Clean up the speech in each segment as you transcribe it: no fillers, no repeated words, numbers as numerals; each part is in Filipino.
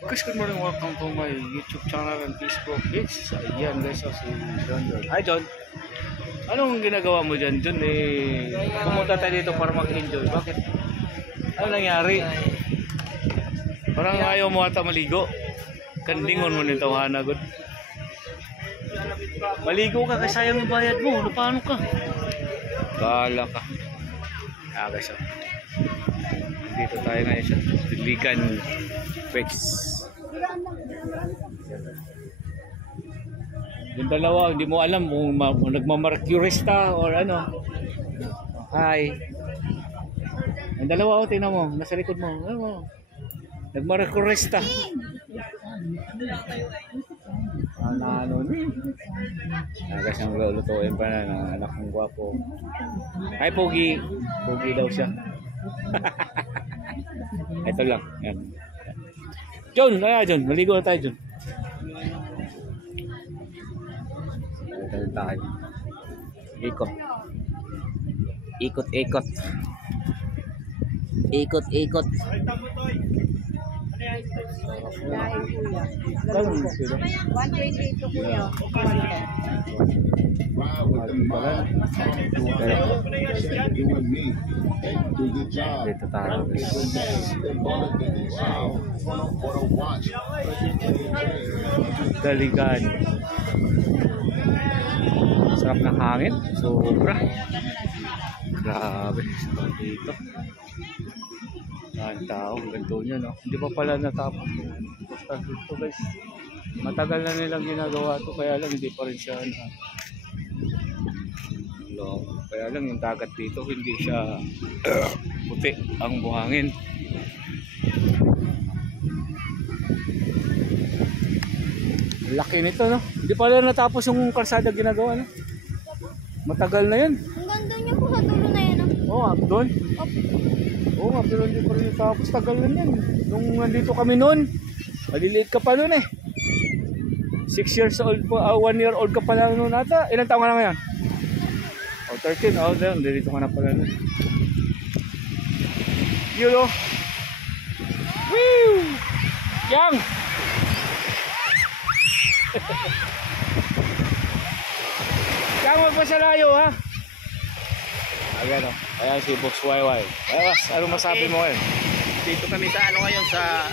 Guys, good morning. Welcome to my YouTube channel and Facebook page. Ayan guys, si John. Hi John. Anong ginagawa mo dyan? John, pumunta tayo dito para mag-enjoy. Bakit? Ano nangyari? Parang ayaw mo ata maligo. Kandingon mo nito, hanagod. Maligo ka kasi sayang yung bayad mo. Paano ka? Bahala ka. Guys, dito tayo ngayon sa Diligan Beach. Yung dalawa, hindi mo alam kung nagmamarkurista or ano. Hi. Yung dalawa, tingnan mo, nasa likod mo. Ano mo? Nagmamarkurista. Ano ni? Kasi ang lulutuin pa na ng anak ng gwapo. Hi, Pogi. Pogi daw siya. Ito lang. Yan. John, John. Maligo na tayo, John. Ito tayo. Ikot. Ikot. Ikot. Dito tayo. Daligan. Sarap ng hangin. Sobra. Grabe. Dito. Ang tao, ganito nyo, no? Hindi pa pala natapos ito, guys. Matagal na nilang ginagawa ito, kaya lang hindi pa rin siya kaya lang yung dagat dito hindi siya puti ang buhangin. Laki nito, no? Hindi pa rin natapos yung kalsada ginagawa, no? Matagal na yan. Hanggang doon yung sa dulo na yan, no? Oo, doon? Oo nga, pero hindi pa rin tapos. Tagal na yan. Nung nandito kami noon, maliliit ka pa noon eh. 6 years old po, 1 year old ka pa lang noon ata. Ilang taon ka na ngayon? 13. Dito ka na pala noon. Yun o. Woo! Yang! Yang, magpasalayo ha. Ayan o. Ayan si Boss YY. Ayos, ano masabi mo ngayon? Dito kami sa ano ngayon sa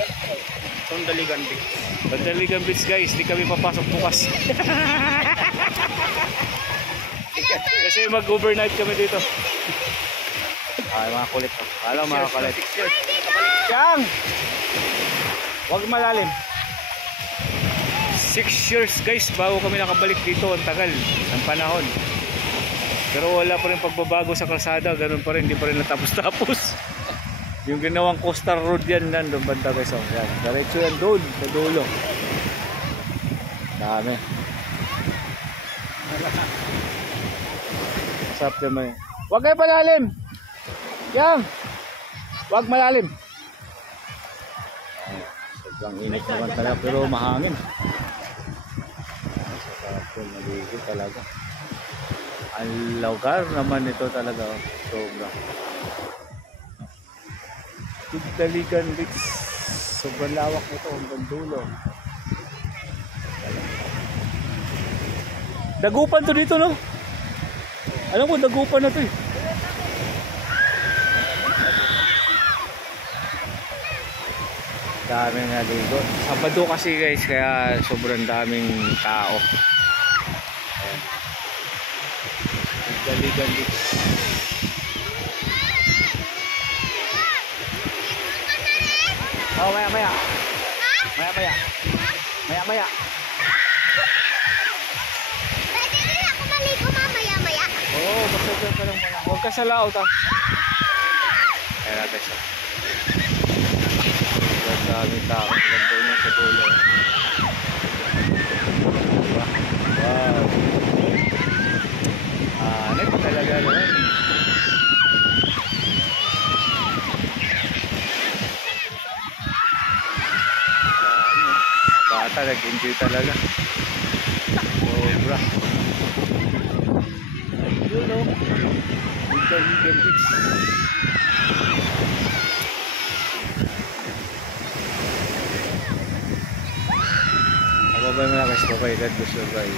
Daligan Beach. Daligan Beach guys, di kami papasok bukas. Kasi mag-overnight kami dito. Ay, mga kulit. Alam, mga kulit. Yang! Huwag malalim. 6 years guys bago kami nakabalik dito. Ang tagal, ang panahon. Pero wala pa rin pagbabago sa kalsada. Ganun pa rin, hindi pa rin natapos-tapos. Yung ginawang coastal road yan doon banda guys. Yan. Diretso yan doon sa dulo. Dami. Masarap naman. Huwag kayo malalim. Yang! Huwag malalim. Sobrang init naman talaga pero mahangin. Masarap yung maligo talaga. Ang lugar naman ito talaga. Sobra. Daligan Beach. Sobrang lawak nito hanggang dulo. Dagupan to dito, no? Alam mo, dagupan na to eh. Daming naligo. Sabado kasi guys, kaya sobrang daming tao. Ayan. Daligan Beach. Oh, maya. Maya. Pwede rin ako maligo mamaya-maya. Oo, basta ka lang muna. Huwag ka sa laot ha. Ayan natin siya. Ang daming tao. Ganito niya sa dulo. Wow. Next talaga naman. Bata, nag-enjoy talaga. Sobra. Ayun o. Daligan Beach. Bye-bye mga guys. Bye-bye. God bless you. Bye.